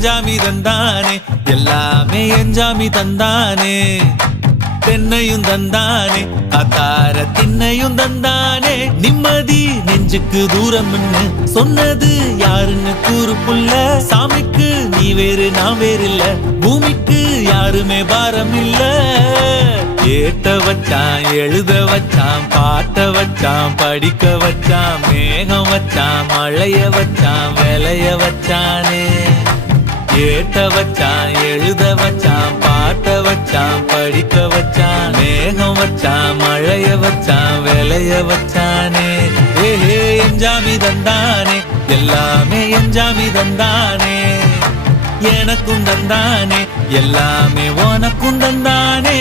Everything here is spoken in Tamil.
ஜாமி தந்தானே எல்லாமே என் ஜாமி தந்தானே தென்னையும் தந்தானே காத்தார திண்ணையும் தந்தானே நிம்மதி நெஞ்சுக்கு தூரம் சொன்னது யாருன்னு கூறு புள்ள சாமிக்கு நீ வேறு நான் வேறு இல்ல பூமிக்கு யாருமே பாரம் இல்ல ஏத்த வச்சான் எழுத வச்சான் பாட்ட வச்சான் படிக்க வச்சான் மேகம் வச்சான் மழைய வச்சான் விளைய வச்சானே ஏத்த வச்சான் எழுத வச்சான் பாட்ட வச்சான் படிக்க வச்சான் மேகம் வச்சான் மழைய வச்சான் விளைய வச்சானே ஏஹே என் ஜாமி தந்தானே எல்லாமே என் ஜாமி தந்தானே எனக்கும் தந்தானே எல்லாமே உனக்கும் தந்தானே